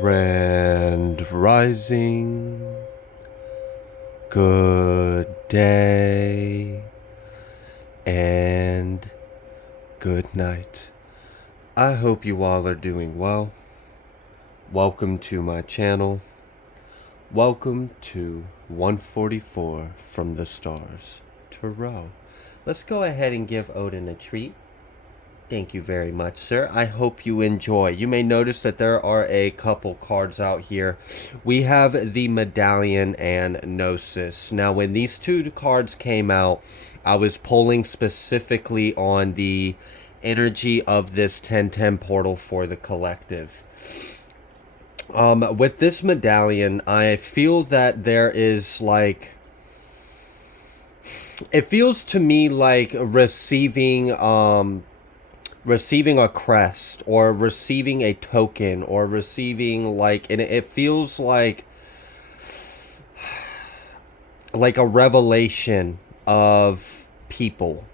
Grand Rising, good day, and good night. I hope you all are doing well. Welcome to my channel. Welcome to 144 from the stars, Tarot. Let's go ahead and give Odin a treat. Thank you very much, sir. I hope you enjoy. You may notice that there are a couple cards out here. We have the Medallion and Gnosis. Now, when these two cards came out, I was pulling specifically on the energy of this 1010 portal for the collective. With this Medallion, I feel that there is like... It feels to me like receiving a crest or receiving a token or receiving like, and it feels like a revelation of people,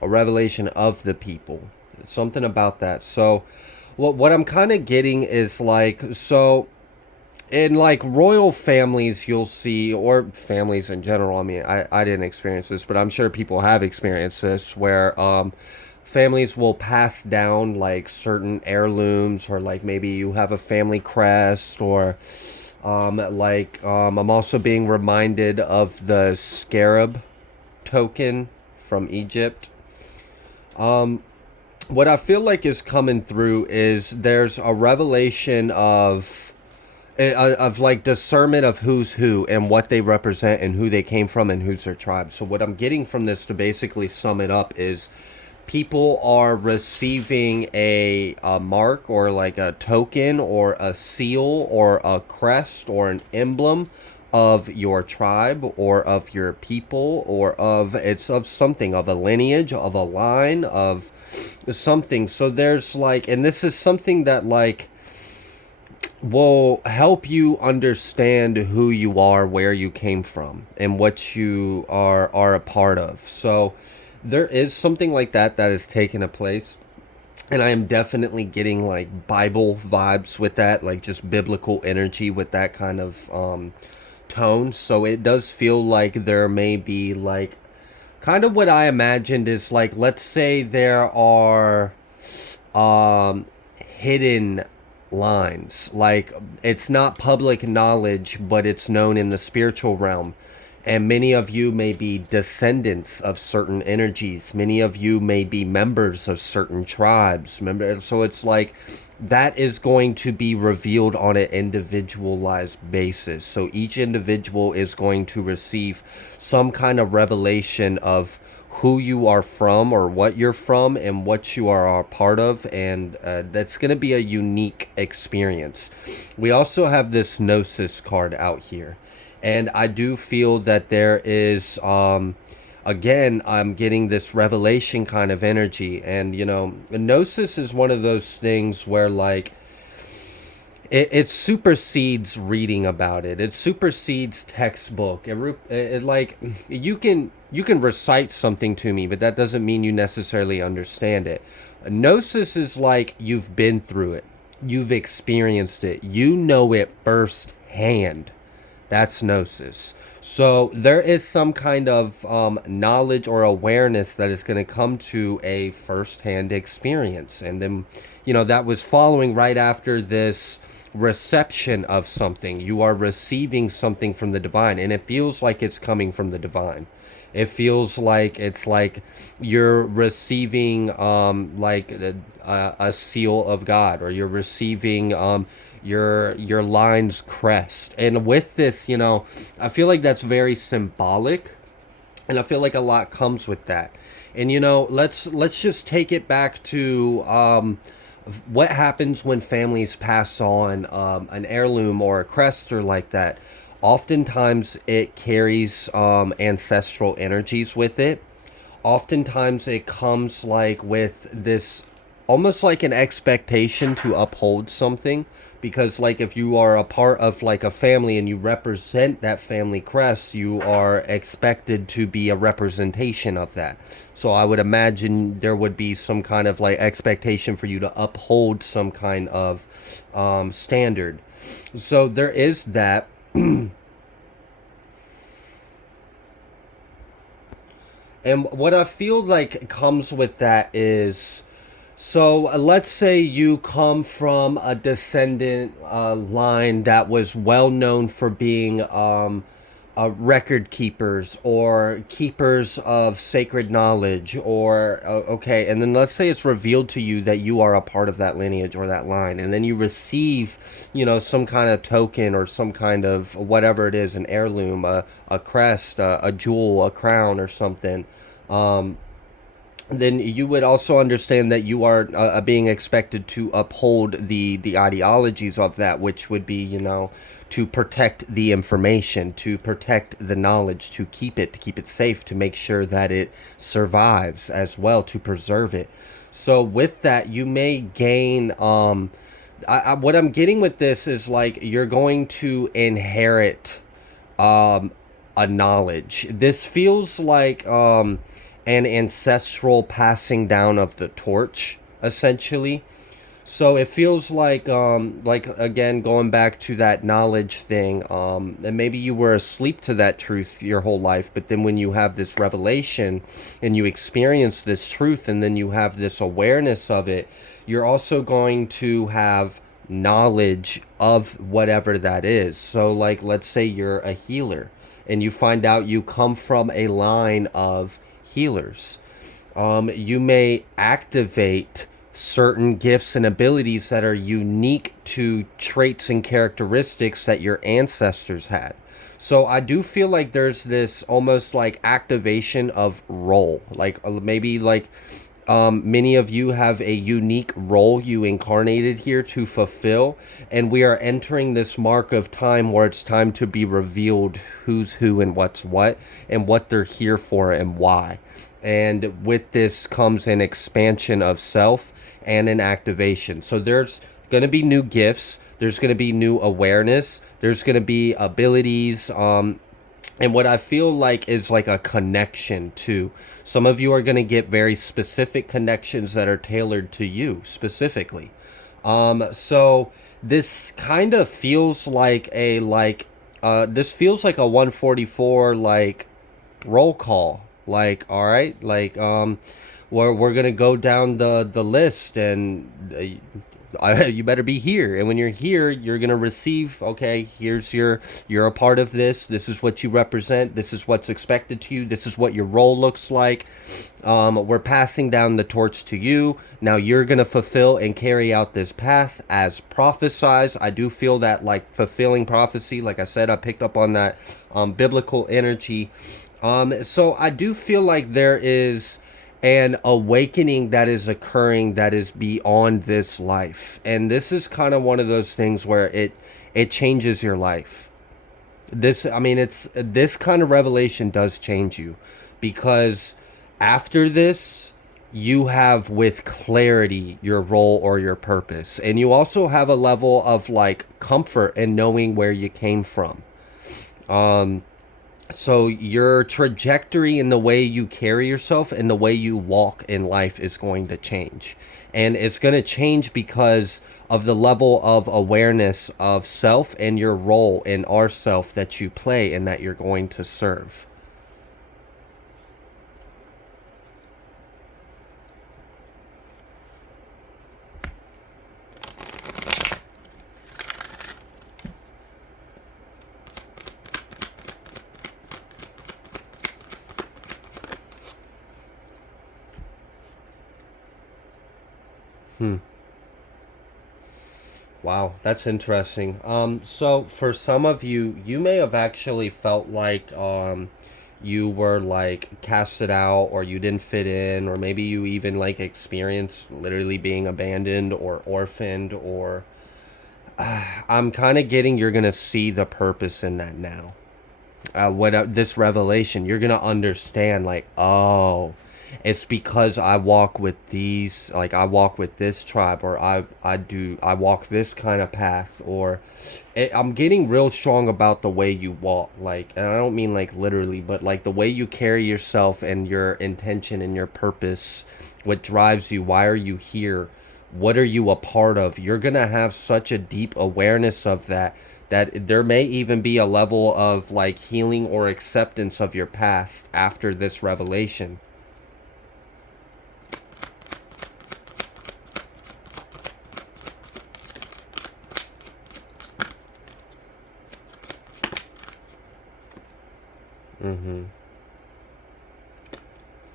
a revelation of the people, something about that. So what I'm kind of getting is like, so in like royal families, you'll see, or families in general, I mean, I didn't experience this, but I'm sure people have experienced this, where families will pass down like certain heirlooms, or like maybe you have a family crest, or I'm also being reminded of the scarab token from Egypt. What I feel like is coming through is there's a revelation of like discernment of who's who and what they represent and who they came from and who's their tribe. So what I'm getting from this, to basically sum it up, is people are receiving a mark, or like a token or a seal or a crest or an emblem of your tribe or of your people, or of something, of a lineage, of a line, of something. So there's like, and this is something that like will help you understand who you are, where you came from, and what you are a part of. So there is something like that is taking a place, and I am definitely getting like Bible vibes with that, like just biblical energy with that kind of tone. So it does feel like there may be like kind of what I imagined is like, let's say there are hidden lines, like it's not public knowledge, but it's known in the spiritual realm, and many of you may be descendants of certain energies, many of you may be members of certain tribes, so it's like that is going to be revealed on an individualized basis. So each individual is going to receive some kind of revelation of who you are from, or what you're from, and what you are a part of, and that's going to be a unique experience. We also have this Gnosis card out here, and I do feel that there is again, I'm getting this revelation kind of energy. And you know, Gnosis is one of those things where like it supersedes reading about it. It supersedes textbook. It like, you can recite something to me, but that doesn't mean you necessarily understand it. Gnosis is like, you've been through it, you've experienced it, you know it firsthand. That's Gnosis. So there is some kind of knowledge or awareness that is going to come to a first-hand experience. And then, you know, that was following right after this reception of something. You are receiving something from the divine, and it feels like it's coming from the divine. It feels like it's like you're receiving like a seal of God, or you're receiving your line's crest. And with this, you know, I feel like that's very symbolic, and I feel like a lot comes with that. And you know, let's just take it back to what happens when families pass on an heirloom or a crest or like that. Oftentimes it carries ancestral energies with it. Oftentimes it comes like with this almost like an expectation to uphold something, because like if you are a part of like a family and you represent that family crest, you are expected to be a representation of that. So I would imagine there would be some kind of like expectation for you to uphold some kind of standard. So there is that. And what I feel like comes with that is, so let's say you come from a descendant line that was well known for being record keepers or keepers of sacred knowledge, or okay, and then let's say it's revealed to you that you are a part of that lineage or that line, and then you receive, some kind of token or some kind of whatever it is, an heirloom, a crest, a jewel, a crown, or something. Um, then you would also understand that you are being expected to uphold the ideologies of that, which would be, to protect the information, to protect the knowledge, to keep it safe, to make sure that it survives as well, to preserve it. So with that, you may gain. What I'm getting with this is like you're going to inherit um, a knowledge. This feels like an ancestral passing down of the torch, essentially. So it feels like again going back to that knowledge thing, and maybe you were asleep to that truth your whole life, but then when you have this revelation and you experience this truth, and then you have this awareness of it, you're also going to have knowledge of whatever that is. So like let's say you're a healer and you find out you come from a line of healers. You may activate certain gifts and abilities that are unique to traits and characteristics that your ancestors had. So I do feel like there's this almost like activation of role, like maybe like many of you have a unique role you incarnated here to fulfill, and we are entering this mark of time where it's time to be revealed who's who and what's what, and what they're here for and why. And with this comes an expansion of self and an activation. So there's going to be new gifts, there's going to be new awareness, there's going to be abilities, and what I feel like is like a connection too. Some of you are going to get very specific connections that are tailored to you specifically. So this kind of feels like this feels like a 144 like roll call. Like, all right, like we're gonna go down the list, and you better be here. And when you're here, you're gonna receive. Okay, you're a part of this. This is what you represent. This is what's expected to you. This is what your role looks like. We're passing down the torch to you. Now you're gonna fulfill and carry out this path as prophesized. I do feel that like fulfilling prophecy. Like I said, I picked up on that biblical energy. So I do feel like there is an awakening that is occurring that is beyond this life. And this is kind of one of those things where it changes your life. It's this kind of revelation does change you, because after this you have with clarity your role or your purpose, and you also have a level of like comfort in knowing where you came from. So your trajectory in the way you carry yourself and the way you walk in life is going to change. And it's going to change because of the level of awareness of self and your role in our self that you play and that you're going to serve. Hmm. Wow, that's interesting. So for some of you, you may have actually felt like you were like casted out, or you didn't fit in, or maybe you even like experienced literally being abandoned or orphaned, or I'm kind of getting you're gonna see the purpose in that now. What this revelation, you're gonna understand like, oh, It's because I walk with these, like I walk with this tribe, or I walk this kind of path, or I'm getting real strong about the way you walk, like, and I don't mean like literally, but like the way you carry yourself and your intention and your purpose, what drives you, why are you here, what are you a part of. You're gonna have such a deep awareness of that, that there may even be a level of like healing or acceptance of your past after this revelation. Mm-hmm.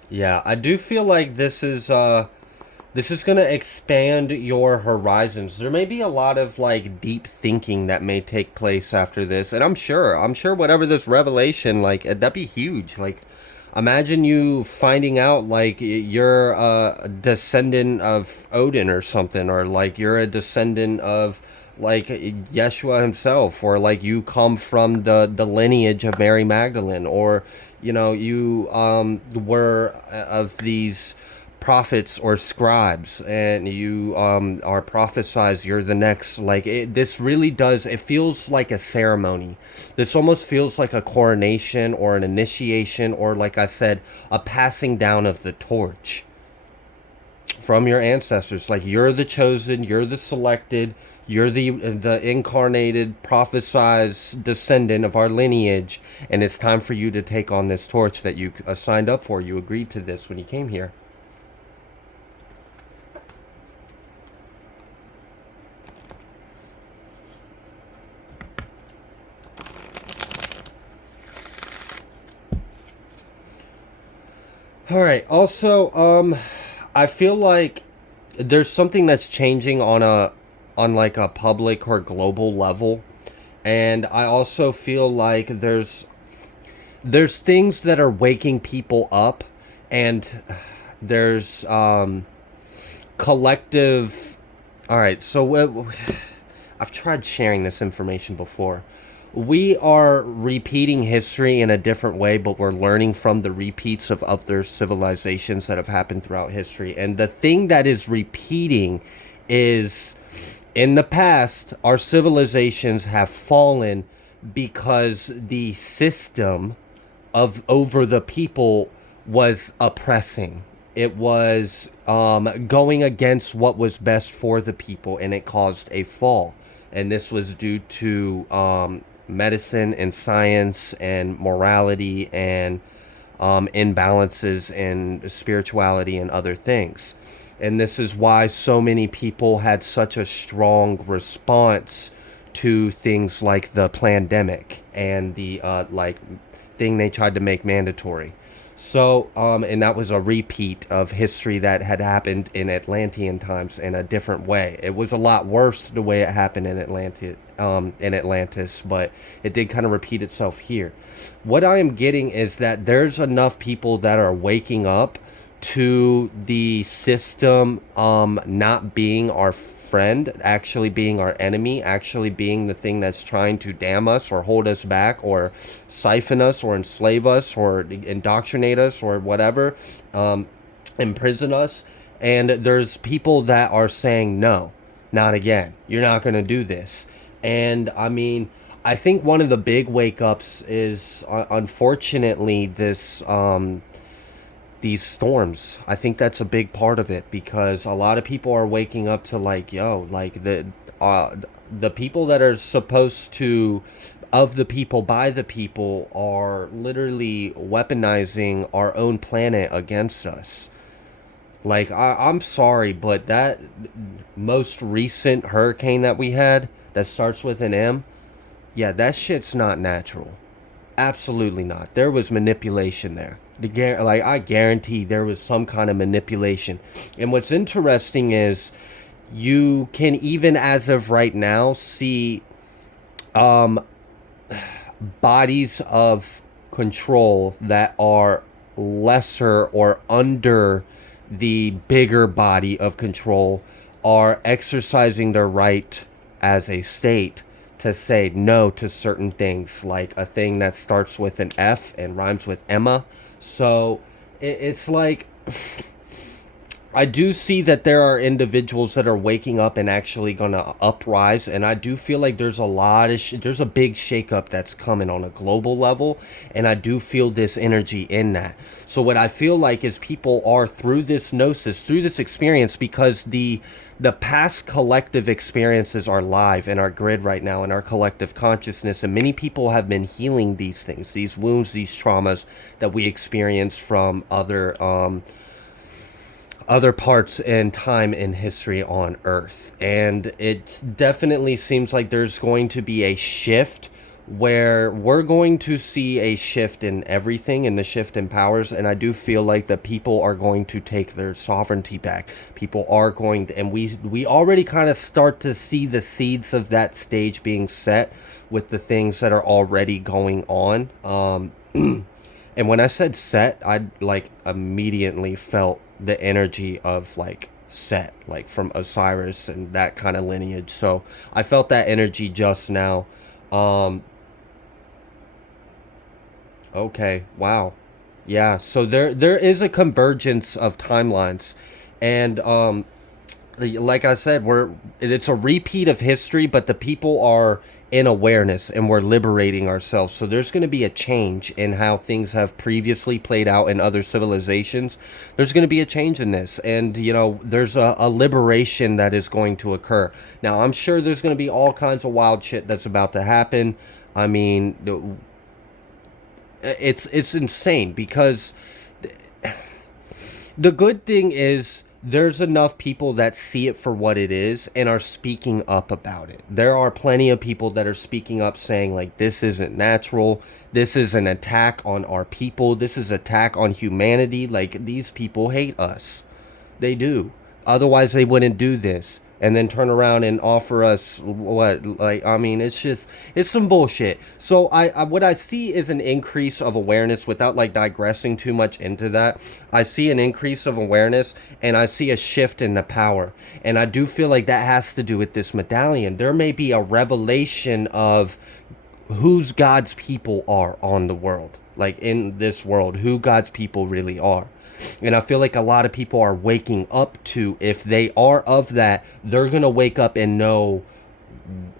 Yeah, I do feel like this is gonna expand your horizons. There may be a lot of like deep thinking that may take place after this, and I'm sure whatever this revelation, like that'd be huge. Like, imagine you finding out like you're a descendant of Odin or something, or like you're a descendant of like Yeshua himself, or like you come from the lineage of Mary Magdalene, or you know you were of these prophets or scribes, and you are prophesized you're the next, like this really does, it feels like a ceremony. This almost feels like a coronation or an initiation, or like I said, a passing down of the torch from your ancestors. Like you're the chosen, you're the selected, you're the incarnated prophesized descendant of our lineage, and it's time for you to take on this torch that you signed up for. You agreed to this when you came here. All right. Also, I feel like there's something that's changing on like a public or global level, and I also feel like there's things that are waking people up, and there's collective. All right. So I've tried sharing this information before. We are repeating history in a different way, but we're learning from the repeats of other civilizations that have happened throughout history. And the thing that is repeating is, in the past, our civilizations have fallen because the system of over the people was oppressing. It was going against what was best for the people, and it caused a fall. And this was due to medicine and science and morality and imbalances in spirituality and other things. And this is why so many people had such a strong response to things like the pandemic and the like thing they tried to make mandatory. So, and that was a repeat of history that had happened in Atlantean times in a different way. It was a lot worse the way it happened in Atlantis, but it did kind of repeat itself here. What I am getting is that there's enough people that are waking up to the system not being our friend, actually being our enemy, actually being the thing that's trying to damn us or hold us back or siphon us or enslave us or indoctrinate us or whatever, imprison us. And there's people that are saying, no, not again. You're not going to do this. And I mean, I think one of the big wake ups is unfortunately this these storms. I think that's a big part of it, because a lot of people are waking up to like, yo, like the people that are supposed to, of the people, by the people, are literally weaponizing our own planet against us. Like I'm sorry, but that most recent hurricane that we had that starts with an M, yeah, that shit's not natural. Absolutely not. There was manipulation there. Like I guarantee there was some kind of manipulation. And what's interesting is you can, even as of right now, see bodies of control that are lesser or under the bigger body of control are exercising their right as a state to say no to certain things, like a thing that starts with an F and rhymes with Emma. So it's like I do see that there are individuals that are waking up and actually gonna uprise, and I do feel like there's a lot of there's a big shakeup that's coming on a global level, and I do feel this energy in that. So what I feel like is people are through this gnosis, through this experience, because the past collective experiences are live in our grid right now, in our collective consciousness, and many people have been healing these things, these wounds, these traumas that we experience from other parts in time in history on Earth. And it definitely seems like there's going to be a shift where we're going to see a shift in everything, and the shift in powers. And I do feel like the people are going to take their sovereignty back. People are going to, and we already kind of start to see the seeds of that stage being set with the things that are already going on. And when I said set, I like immediately felt the energy of like Set, like from Osiris and that kind of lineage. So I felt that energy just now. Um, okay, wow. Yeah, so there is a convergence of timelines. And like I said, it's a repeat of history, but the people are in awareness and we're liberating ourselves. So there's going to be a change in how things have previously played out in other civilizations. There's going to be a change in this, and there's a liberation that is going to occur. Now, I'm sure there's going to be all kinds of wild shit that's about to happen. I mean, it's insane because the good thing is there's enough people that see it for what it is and are speaking up about it. There are plenty of people that are speaking up saying like, this isn't natural. This is an attack on our people. This is attack on humanity. Like, these people hate us. They do. Otherwise they wouldn't do this and then turn around and offer us what, like, I mean, it's some bullshit. So I what I see is an increase of awareness without like digressing too much into that. I see an increase of awareness, and I see a shift in the power, and I do feel like that has to do with this medallion. There may be a revelation of whose God's people are on the world, like in this world, who God's people really are. And I feel like a lot of people are waking up to, if they are of that, they're going to wake up and know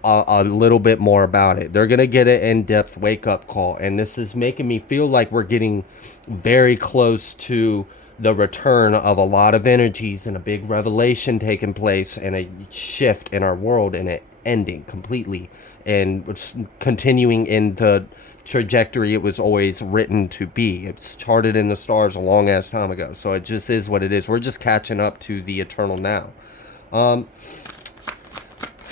a little bit more about it. They're going to get an in-depth wake-up call. And this is making me feel like we're getting very close to the return of a lot of energies and a big revelation taking place and a shift in our world, and it ending completely and it's continuing in the trajectory it was always written to be. It's charted in the stars a long ass time ago. So it just is what it is. We're just catching up to the eternal now.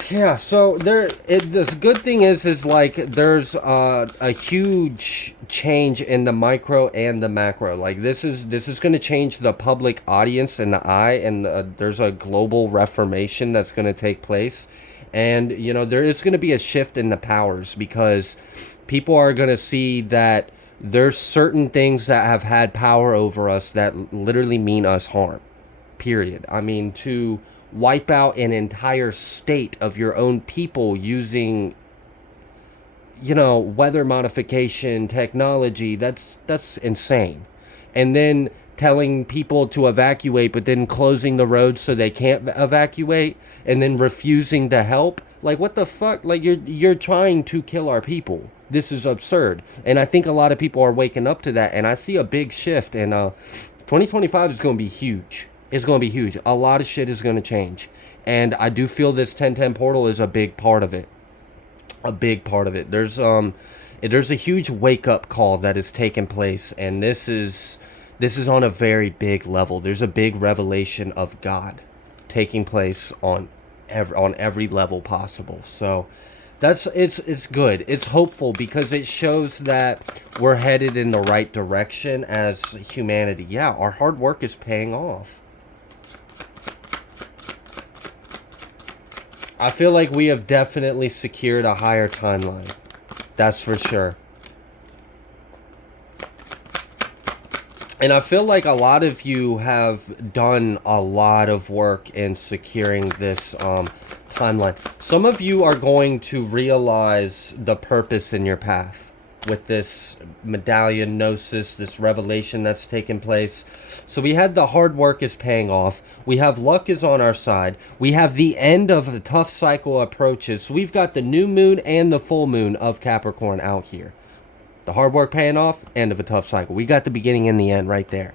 Yeah, so the good thing is like there's a huge change in the micro and the macro. Like this is going to change the public audience and the eye, and there's a global reformation that's going to take place. And there is going to be a shift in the powers, because people are going to see that there's certain things that have had power over us that literally mean us harm. Period. I mean, to wipe out an entire state of your own people using weather modification technology, that's insane. And then telling people to evacuate, but then closing the roads so they can't evacuate, and then refusing to help. Like, what the fuck? Like, you're trying to kill our people. This is absurd. And I think a lot of people are waking up to that, and I see a big shift. And 2025 is going to be huge. It's going to be huge. A lot of shit is going to change. And I do feel this 1010 portal is a big part of it. A big part of it. There's a huge wake-up call that is taking place, and this is on a very big level. There's a big revelation of God taking place on every level possible. So it's good. It's hopeful, because it shows that we're headed in the right direction as humanity. Yeah, our hard work is paying off. I feel like we have definitely secured a higher timeline. That's for sure. And I feel like a lot of you have done a lot of work in securing this timeline. Some of you are going to realize the purpose in your path. with this medallion gnosis, this revelation that's taken place. So we had the hard work is paying off. We have luck is on our side. We have the end of a tough cycle approaches. So we've got the new moon and the full moon of Capricorn out here. The hard work paying off, end of a tough cycle. We got the beginning and the end right there.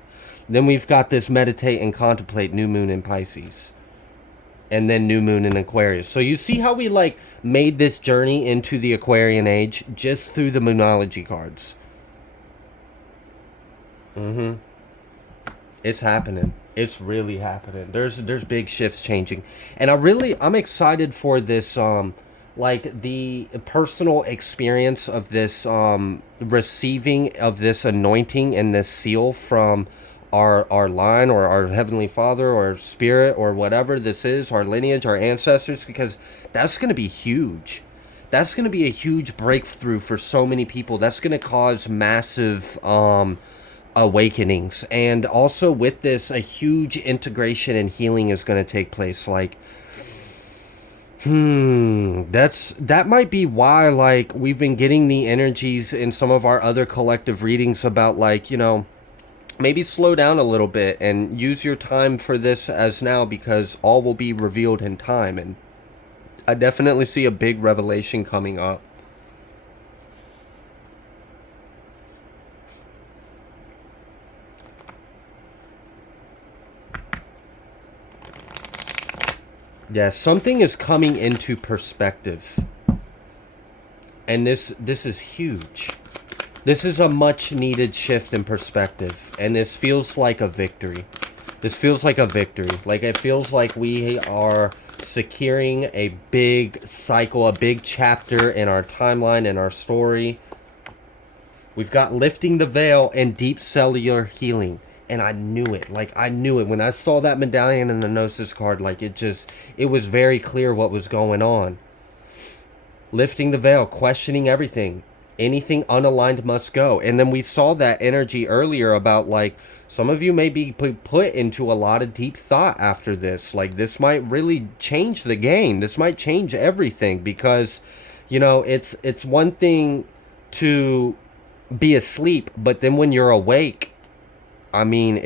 Then we've got this meditate and contemplate new moon in Pisces. And then new moon in Aquarius. So you see how we like made this journey into the Aquarian age just through the moonology cards. It's happening. It's really happening. There's big shifts changing. And I'm excited for this like the personal experience of this receiving of this anointing and this seal from our line or our Heavenly Father or Spirit or whatever this is, our lineage, our ancestors, because that's going to be huge. That's going to be a huge breakthrough for so many people. That's going to cause massive awakenings. And also with this, a huge integration and healing is going to take place. Like, that might be why, like, we've been getting the energies in some of our other collective readings about, like, you know, maybe slow down a little bit and use your time for this as now, because all will be revealed in time. And I definitely see a big revelation coming up. Yeah, something is coming into perspective. And this is huge. This is a much needed shift in perspective, and this feels like a victory. This feels like a victory. Like, it feels like we are securing a big cycle, a big chapter in our timeline, in our story. We've got lifting the veil and deep cellular healing. And I knew it. Like, I knew it. When I saw that medallion in the Gnosis card, like, it was very clear what was going on. Lifting the veil, questioning everything. Anything unaligned must go. And then we saw that energy earlier about, like, some of you may be put into a lot of deep thought after this. Like, this might really change the game. This might change everything, because, you know, it's one thing to be asleep, but then when you're awake, I mean,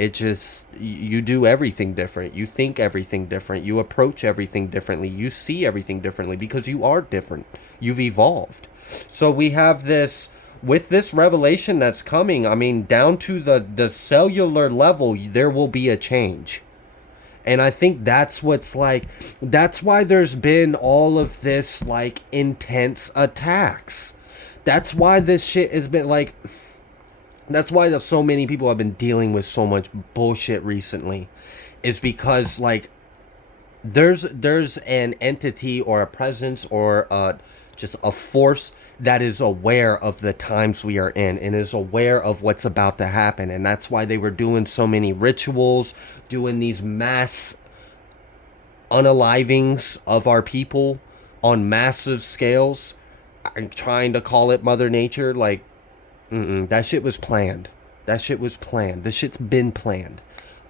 you do everything different. You think everything different. You approach everything differently. You see everything differently because you are different. You've evolved. So we have this, with this revelation that's coming, I mean, down to the cellular level, there will be a change. And I think that's that's why there's been all of this, like, intense attacks. That's why this shit has been, like, that's why so many people have been dealing with so much bullshit recently, is because, like, there's an entity or a presence or just a force that is aware of the times we are in and is aware of what's about to happen. And that's why they were doing so many rituals, doing these mass unalivings of our people on massive scales, trying to call it Mother Nature. Like, that shit was planned. That shit was planned. This shit's been planned.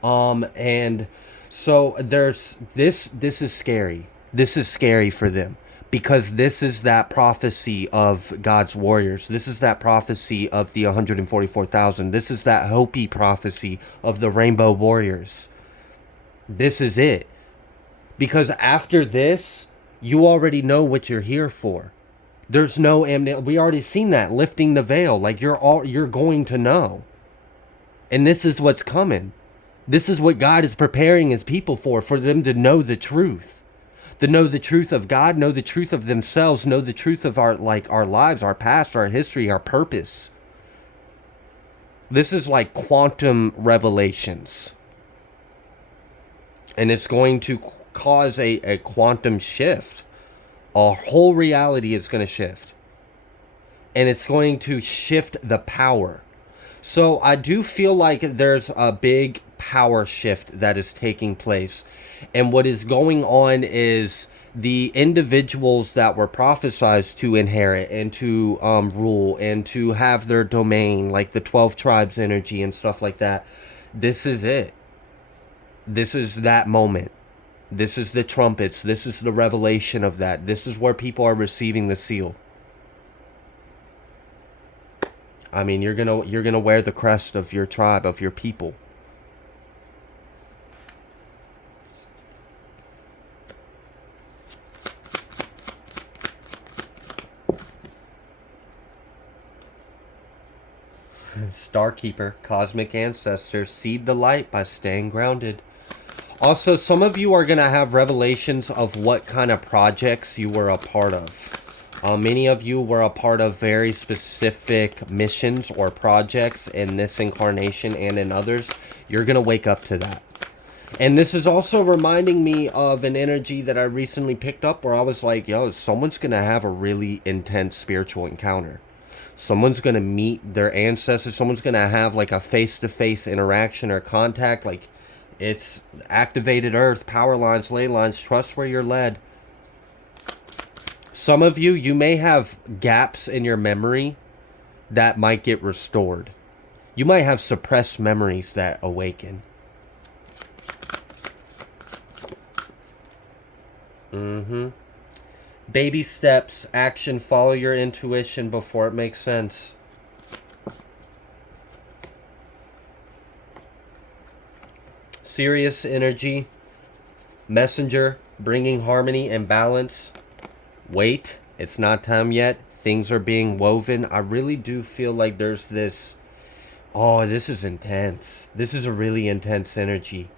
And so there's this is scary. This is scary for them, because this is that prophecy of God's warriors. This is that prophecy of the 144,000. This is that Hopi prophecy of the Rainbow Warriors. This is it. Because after this, you already know what you're here for. There's no we already seen that, lifting the veil. Like, you're going to know. And this is what's coming. This is what God is preparing his people for them to know the truth. To know the truth of God, know the truth of themselves, know the truth of our lives, our past, our history, our purpose. This is like quantum revelations. And it's going to cause a quantum shift. Our whole reality is going to shift. And it's going to shift the power. So I do feel like there's a big power shift that is taking place. And what is going on is the individuals that were prophesized to inherit and to rule and to have their domain, like the 12 tribes energy and stuff like that. This is it. This is that moment. This is the trumpets. This is the revelation of that. This is where people are receiving the seal. I mean, you're gonna wear the crest of your tribe, of your people. Starkeeper, cosmic ancestors, seed the light by staying grounded. Also, some of you are going to have revelations of what kind of projects you were a part of. Many of you were a part of very specific missions or projects in this incarnation and in others. You're going to wake up to that. And this is also reminding me of an energy that I recently picked up where I was like, yo, someone's going to have a really intense spiritual encounter. Someone's going to meet their ancestors. Someone's going to have like a face-to-face interaction or contact. Like, it's activated earth, power lines, ley lines. Trust where you're led. Some of you, you may have gaps in your memory that might get restored. You might have suppressed memories that awaken. Baby steps, action, follow your intuition before it makes sense. Serious energy, messenger, bringing harmony and balance. Wait, it's not time yet. Things are being woven. I really do feel like there's this... Oh, this is intense. This is a really intense energy.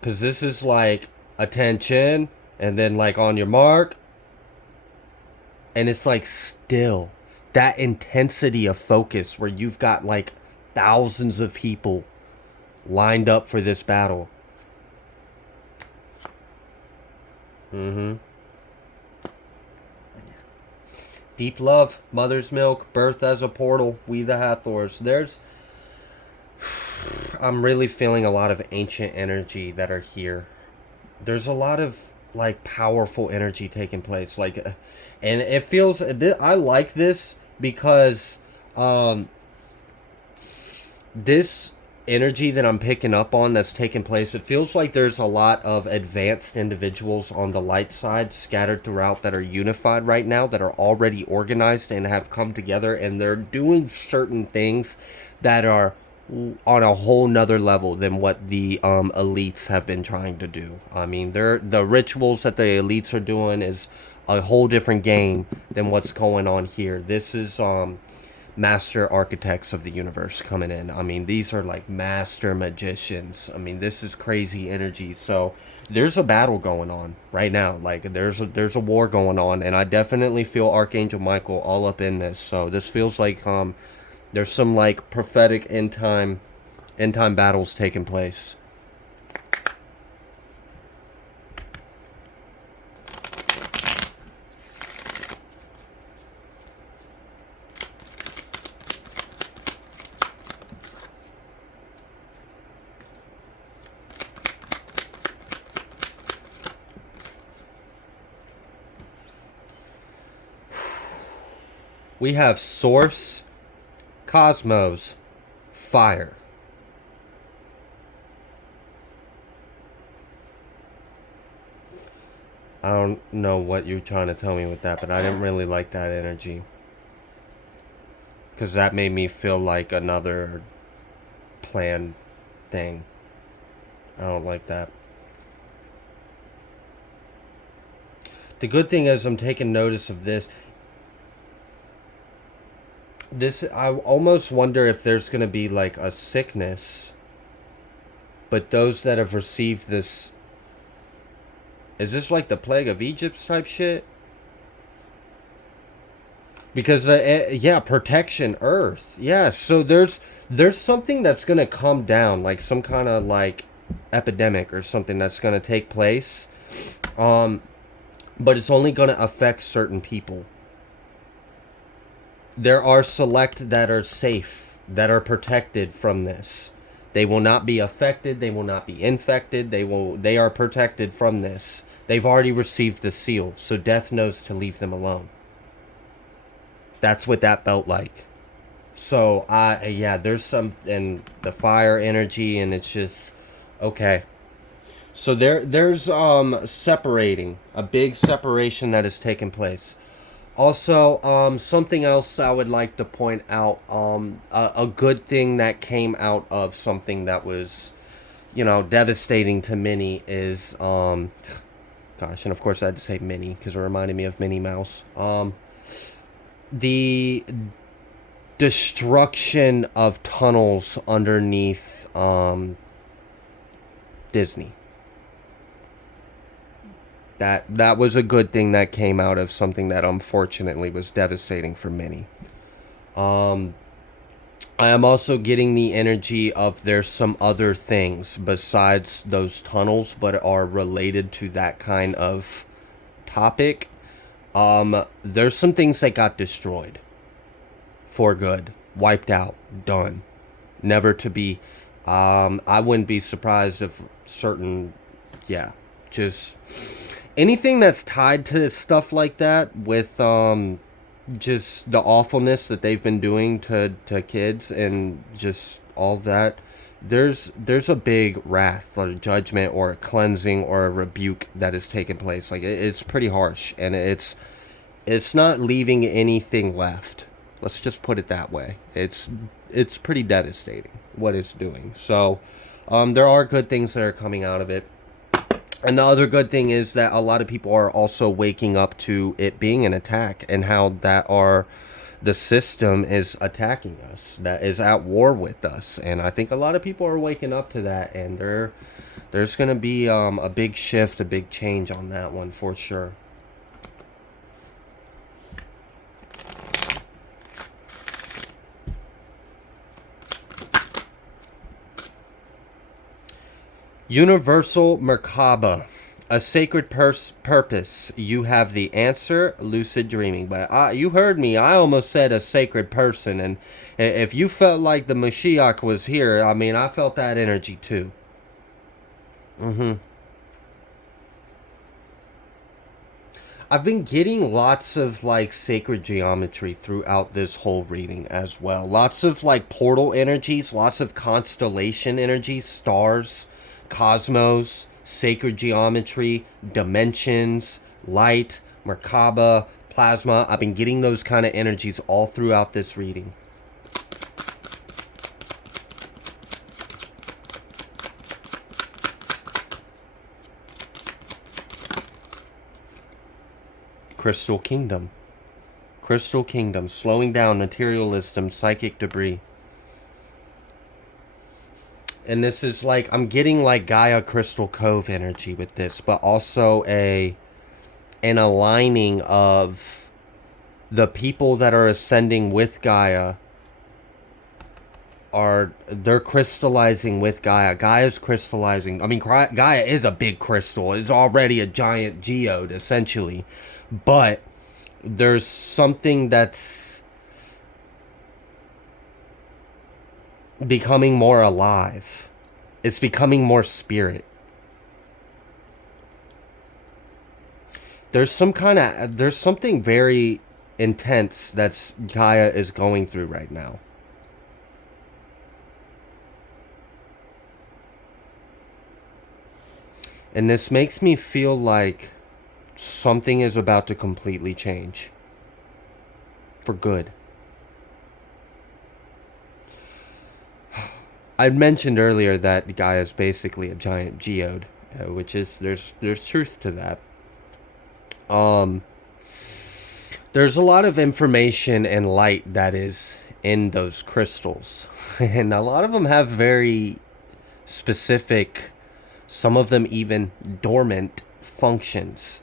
Because this is like attention, and then like on your mark. And it's like still that intensity of focus where you've got like thousands of people lined up for this battle. Deep love, mother's milk, birth as a portal, we the Hathors. I'm really feeling a lot of ancient energy that are here. There's a lot of like powerful energy taking place, like, and it feels, I like this because this energy that I'm picking up on that's taking place, it feels like there's a lot of advanced individuals on the light side scattered throughout that are unified right now, that are already organized and have come together, and they're doing certain things that are on a whole nother level than what the elites have been trying to do. I mean, the rituals that the elites are doing is a whole different game than what's going on here. This is master architects of the universe coming in. I mean, these are like master magicians. I mean, this is crazy energy. So there's a battle going on right now. Like there's a war going on, and I definitely feel Archangel Michael all up in this. So this feels like there's some like prophetic end time battles taking place. We have source, cosmos, fire. I don't know what you're trying to tell me with that, but I didn't really like that energy. Because that made me feel like another planned thing. I don't like that. The good thing is I'm taking notice of this. I almost wonder if there's going to be like a sickness, but those that have received this, is this like the plague of Egypt type shit? Because yeah, protection, earth, yeah. So there's something that's going to come down, like some kind of like epidemic or something that's going to take place, but it's only going to affect certain people. There are select that are safe, that are protected from this. They will not be affected. They will not be infected. They are protected from this. They've already received the seal, so death knows to leave them alone. That's what that felt like. So yeah, there's some in the fire energy, and it's just okay. So there's separating, a big separation that has taken place. Also, something else I would like to point out, a good thing that came out of something that was, devastating to many is, gosh, and of course I had to say Minnie because it reminded me of Minnie Mouse. The destruction of tunnels underneath, Disney. That was a good thing that came out of something that unfortunately was devastating for many. Um, I am also getting the energy of there's some other things besides those tunnels, but are related to that kind of topic. There's some things that got destroyed for good, wiped out, done, never to be. I wouldn't be surprised if certain, yeah, just anything that's tied to stuff like that with just the awfulness that they've been doing to kids and just all that. There's a big wrath or judgment or a cleansing or a rebuke that is taking place. Like it's pretty harsh, and it's not leaving anything left. Let's just put it that way. It's pretty devastating what it's doing. So there are good things that are coming out of it. And the other good thing is that a lot of people are also waking up to it being an attack and how the system is attacking us, that is at war with us. And I think a lot of people are waking up to that, and there's going to be a big shift, a big change on that one for sure. Universal Merkaba. A sacred purpose. You have the answer, lucid dreaming. But you heard me. I almost said a sacred person. And if you felt like the Mashiach was here, I mean, I felt that energy too. I've been getting lots of like sacred geometry throughout this whole reading as well. Lots of like portal energies, lots of constellation energies, stars, cosmos, sacred geometry, dimensions, light, Merkaba, plasma. I've been getting those kind of energies all throughout this reading. Crystal Kingdom. Crystal Kingdom, slowing down materialism, psychic debris. And this is like, I'm getting like Gaia Crystal Cove energy with this, but also an aligning of the people that are ascending with Gaia they're crystallizing with Gaia. Gaia's crystallizing. I mean, Gaia is a big crystal. It's already a giant geode, essentially. But there's something that's becoming more alive. It's becoming more spirit. There's something very intense that's Gaia is going through right now. And this makes me feel like something is about to completely change. For good. I mentioned earlier that Gaia is basically a giant geode, which is there's truth to that. There's a lot of information and light that is in those crystals, and a lot of them have very specific, some of them even dormant functions.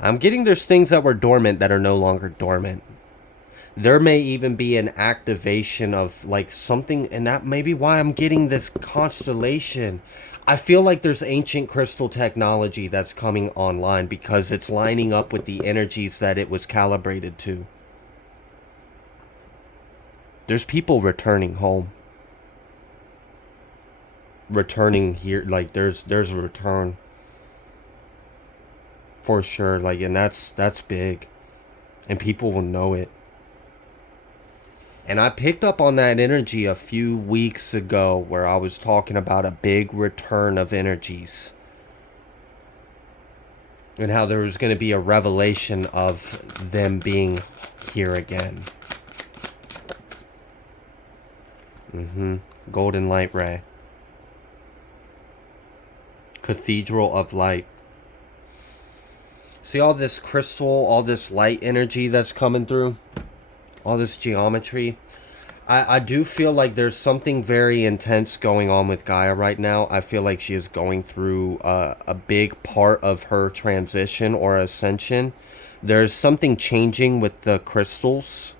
I'm getting there's things that were dormant that are no longer dormant. There may even be an activation of like something, and that may be why I'm getting this constellation. I feel like there's ancient crystal technology that's coming online because it's lining up with the energies that it was calibrated to. There's people returning home. Returning here, like there's a return. For sure, like, and that's big. And people will know it. And I picked up on that energy a few weeks ago where I was talking about a big return of energies. and how there was going to be a revelation of them being here again. Golden light ray. Cathedral of light. See all this crystal, all this light energy that's coming through? All this geometry? I do feel like there's something very intense going on with Gaia right now. I feel like she is going through a big part of her transition or ascension. There's something changing with the crystals.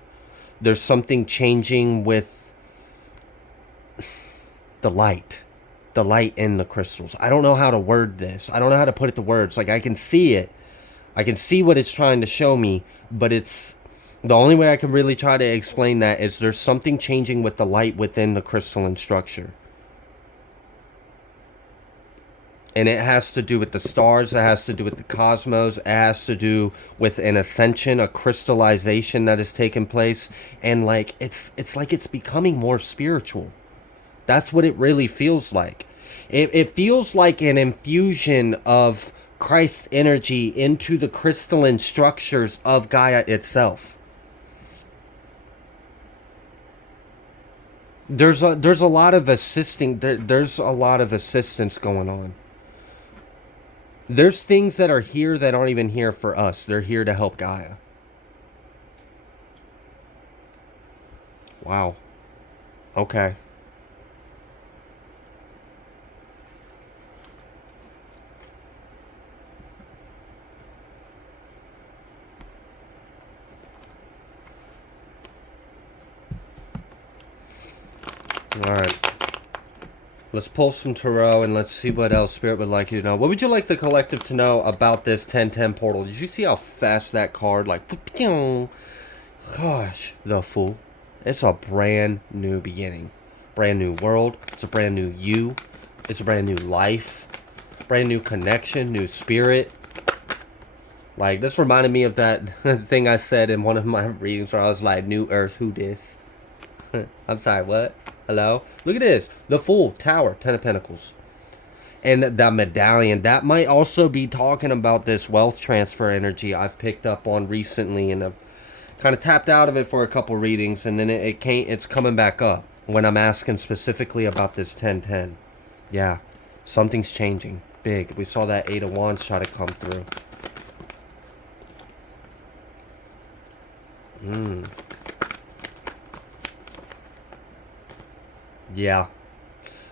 There's something changing with the light. The light in the crystals. I don't know how to word this. I don't know how to put it to words. Like, I can see it. I can see what it's trying to show me, but it's... The only way I can really try to explain that is there's something changing with the light within the crystalline structure. And it has to do with the stars, it has to do with the cosmos, it has to do with an ascension, a crystallization that has taken place. And like, it's like it's becoming more spiritual. That's what it really feels like. It feels like an infusion of Christ's energy into the crystalline structures of Gaia itself. There's a lot of there's a lot of assistance going on. There's things that are here that aren't even here for us. They're here to help Gaia. Wow. Okay. Alright. Let's pull some tarot and let's see what else Spirit would like you to know. What would you like the collective to know about this 1010 portal? Did you see how fast that card, like, gosh, the Fool. It's a brand new beginning. Brand new world. It's a brand new you. It's a brand new life. Brand new connection, new spirit. Like, this reminded me of that thing I said in one of my readings where I was like, New Earth, who dis? I'm sorry, what? Hello? Look at this. The Fool, Tower, 10 of Pentacles. And that medallion, that might also be talking about this wealth transfer energy I've picked up on recently. And I've kind of tapped out of it for a couple readings. And then it's coming back up when I'm asking specifically about this 1010. Yeah, something's changing. Big. We saw that 8 of Wands try to come through. Yeah.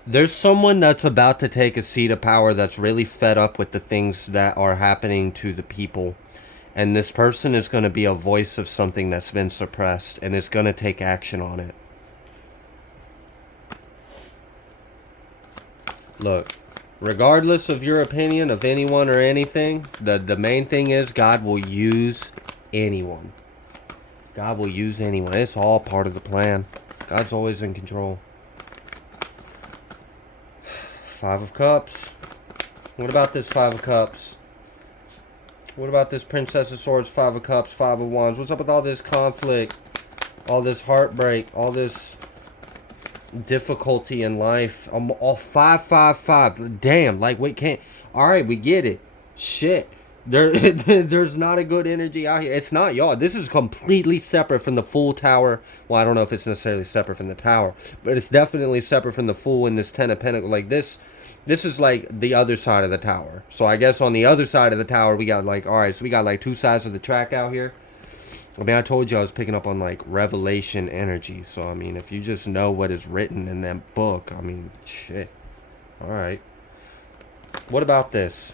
There's someone that's about to take a seat of power that's really fed up with the things that are happening to the people. And this person is going to be a voice of something that's been suppressed and is going to take action on it. Look, regardless of your opinion of anyone or anything, the main thing is God will use anyone. God will use anyone. It's all part of the plan. God's always in control. 5 of Cups. What about this 5 of Cups? What about this Princess of Swords, 5 of Cups, 5 of Wands? What's up with all this conflict? All this heartbreak? All this difficulty in life? All 5, 5, 5. Damn, like we can't... Alright, we get it. Shit. There's not a good energy out here. It's not, y'all. This is completely separate from the Fool Tower. Well, I don't know if it's necessarily separate from the Tower, but it's definitely separate from the Fool and this 10 of Pentacles. Like this is like the other side of the tower. So I guess on the other side of the tower, we got like, all right, so we got like 2 sides of the track out here. I mean, I told you I was picking up on like revelation energy. So I mean, if you just know what is written in that book, I mean, shit. All right. What about this?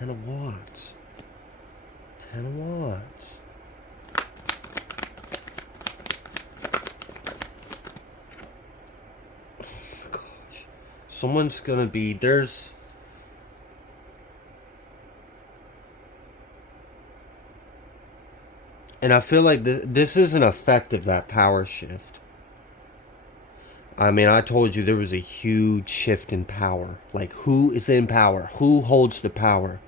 10 of Wands. 10 of Wands. Gosh. Someone's gonna be... There's... And I feel like this is an effect of that power shift. I mean, I told you there was a huge shift in power. Like, who is in power? Who holds the power?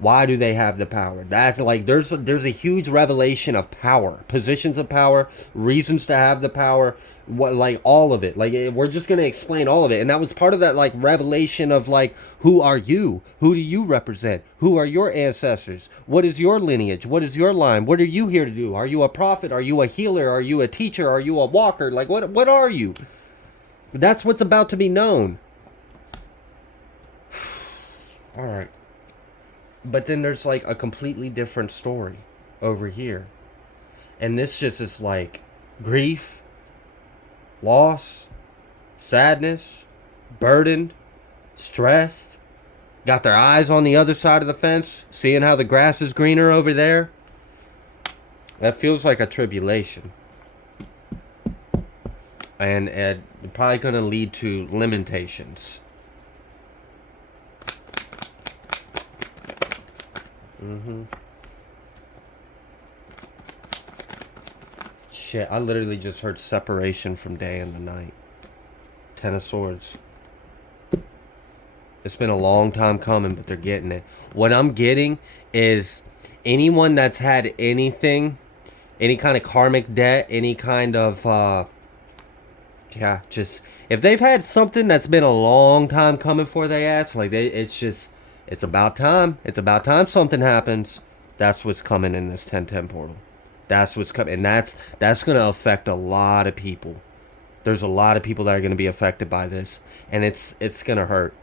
Why do they have the power? That's like there's a huge revelation of power, positions of power, reasons to have the power, what, like all of it. Like we're just gonna explain all of it, and that was part of that like revelation of like, who are you? Who do you represent? Who are your ancestors? What is your lineage? What is your line? What are you here to do? Are you a prophet? Are you a healer? Are you a teacher? Are you a walker? Like what are you? That's what's about to be known. All right. But then there's like a completely different story over here. And this just is like grief, loss, sadness, burdened, stressed. Got their eyes on the other side of the fence, seeing how the grass is greener over there. That feels like a tribulation. And probably going to lead to limitations. Shit, I literally just heard separation from day and the night. Ten of Swords. It's been a long time coming, but they're getting it. What I'm getting is anyone that's had anything, any kind of karmic debt, any kind of, just, if they've had something that's been a long time coming for their ass, like it's about time. It's about time something happens. That's what's coming in this 1010 portal. That's what's coming. And that's going to affect a lot of people. There's a lot of people that are going to be affected by this. And it's going to hurt.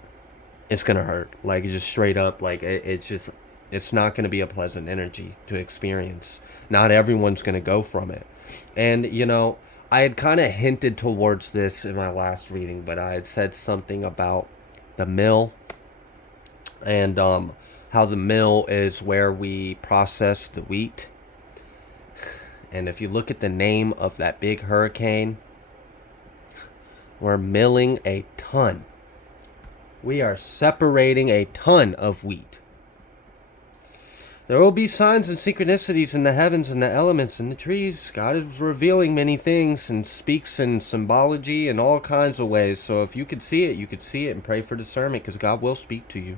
It's going to hurt. Like, just straight up. Like, it's not going to be a pleasant energy to experience. Not everyone's going to go from it. And, you know, I had kind of hinted towards this in my last reading, but I had said something about the mill. And how the mill is where we process the wheat. And if you look at the name of that big hurricane, we're milling a ton. We are separating a ton of wheat. There will be signs and synchronicities in the heavens and the elements and the trees. God is revealing many things and speaks in symbology in all kinds of ways. So if you could see it, you could see it, and pray for discernment, because God will speak to you.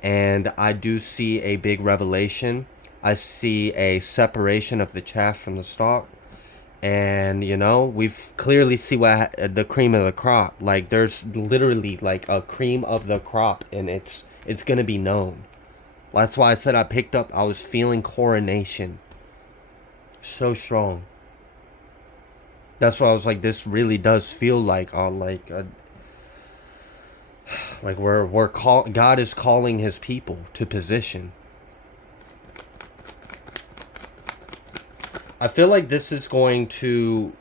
And I do see a big revelation. I see a separation of the chaff from the stalk. And, you know, we've clearly see what the cream of the crop. Like, there's literally like a cream of the crop, and it's going to be known. That's why I said I was feeling coronation. So strong. That's why I was like, this really does feel like God is calling his people to position. I feel like this is going to,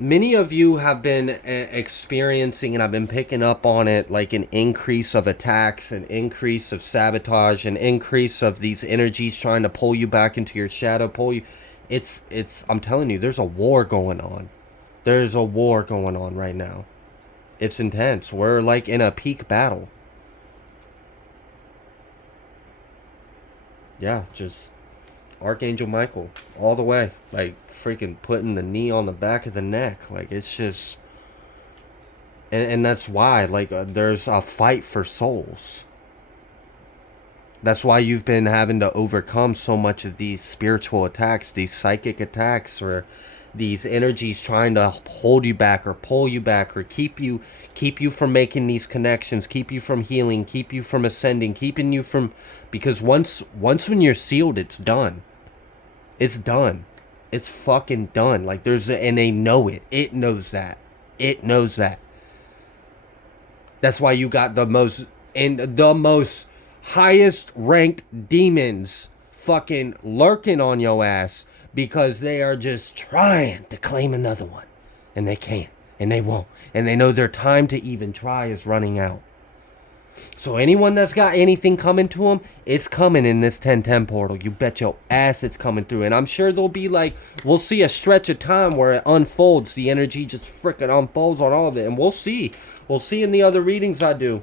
many of you have been experiencing, and I've been picking up on it, like an increase of attacks, an increase of sabotage, an increase of these energies trying to pull you back into your shadow, I'm telling you, there's a war going on. There's a war going on right now. It's intense. We're like in a peak battle. Yeah, just Archangel Michael all the way. Like freaking putting the knee on the back of the neck. Like it's just... And that's why, like, there's a fight for souls. That's why you've been having to overcome so much of these spiritual attacks, these psychic attacks, or these energies trying to hold you back or pull you back or keep you from making these connections, keep you from healing, keep you from ascending, keeping you from... Because once when you're sealed, it's done. It's done. It's fucking done. Like and they know it. It knows that. It knows that. That's why you got the most highest ranked demons fucking lurking on your ass, because they are just trying to claim another one, and they can't, and they won't, and they know their time to even try is running out. So anyone that's got anything coming to them, it's coming in this 1010 portal. You bet your ass it's coming through. And I'm sure there'll be like, we'll see a stretch of time where it unfolds. The energy just freaking unfolds on all of it. And we'll see. We'll see in the other readings I do.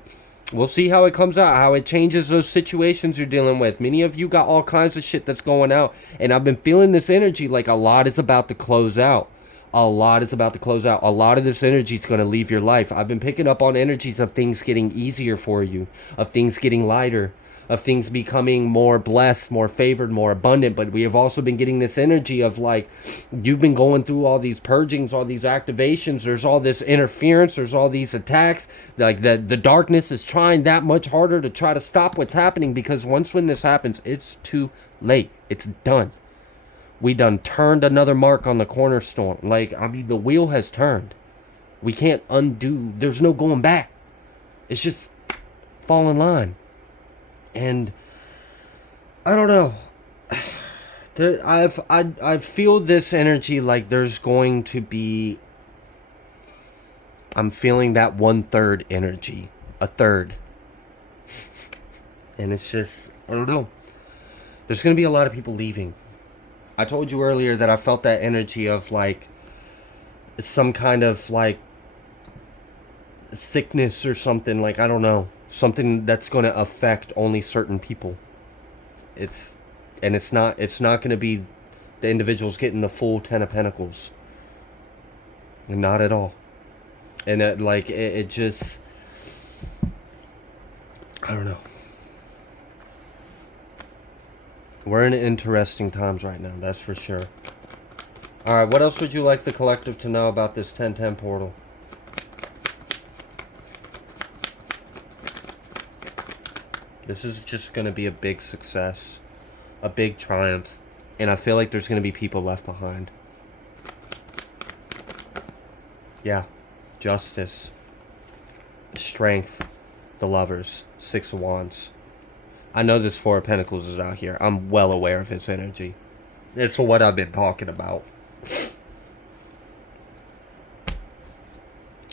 We'll see how it comes out, how it changes those situations you're dealing with. Many of you got all kinds of shit that's going out. And I've been feeling this energy like a lot is about to close out. A lot is about to close out. A lot of this energy is going to leave your life. I've been picking up on energies of things getting easier for you, of things getting lighter, of things becoming more blessed, more favored, more abundant. But we have also been getting this energy of like, you've been going through all these purgings, all these activations. There's all this interference. There's all these attacks. Like the darkness is trying that much harder to try to stop what's happening, because once when this happens, it's too late. It's done. We done turned another mark on the cornerstone. Like, I mean, the wheel has turned. We can't undo. There's no going back. It's just fall in line. And I don't know. I feel this energy like there's going to be. I'm feeling that 1/3 energy, a third, and it's just, I don't know. There's going to be a lot of people leaving. I told you earlier that I felt that energy of like some kind of like sickness or something, like, I don't know, something that's going to affect only certain people. It's not going to be the individuals getting the full 10 of Pentacles. Not at all. And it just, I don't know. We're in interesting times right now, that's for sure. Alright, what else would you like the collective to know about this 1010 portal? This is just going to be a big success. A big triumph. And I feel like there's going to be people left behind. Yeah. Justice. Strength. The Lovers. 6 of Wands. I know this 4 of Pentacles is out here. I'm well aware of its energy. It's what I've been talking about.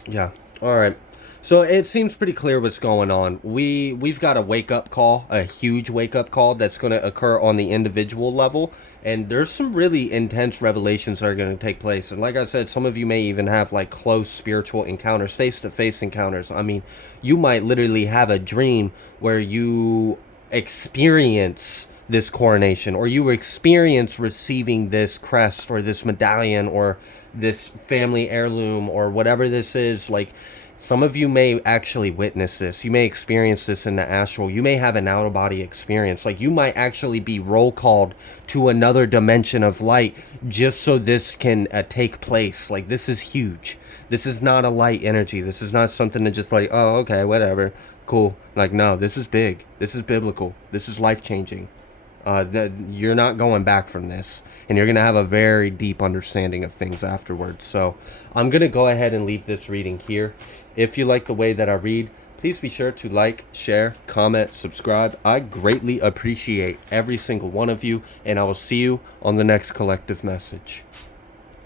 Yeah. Alright. So it seems pretty clear what's going on. We've got a wake-up call. A huge wake-up call that's going to occur on the individual level. And there's some really intense revelations that are going to take place. And like I said, some of you may even have like close spiritual encounters. Face-to-face encounters. I mean, you might literally have a dream where you experience this coronation, or you experience receiving this crest or this medallion or this family heirloom or whatever this is. Like, some of you may actually witness this. You may experience this in the astral. You may have an out-of-body experience. Like, you might actually be roll called to another dimension of light just so this can take place. Like, this is huge. This is not a light energy. This is not something to just like, oh, okay, whatever, cool. Like, no, this is big. This is biblical. This is life-changing. You're not going back from this, and you're going to have a very deep understanding of things afterwards. So I'm going to go ahead and leave this reading here. If you like the way that I read, please be sure to like, share, comment, subscribe. I greatly appreciate every single one of you, and I will see you on the next collective message.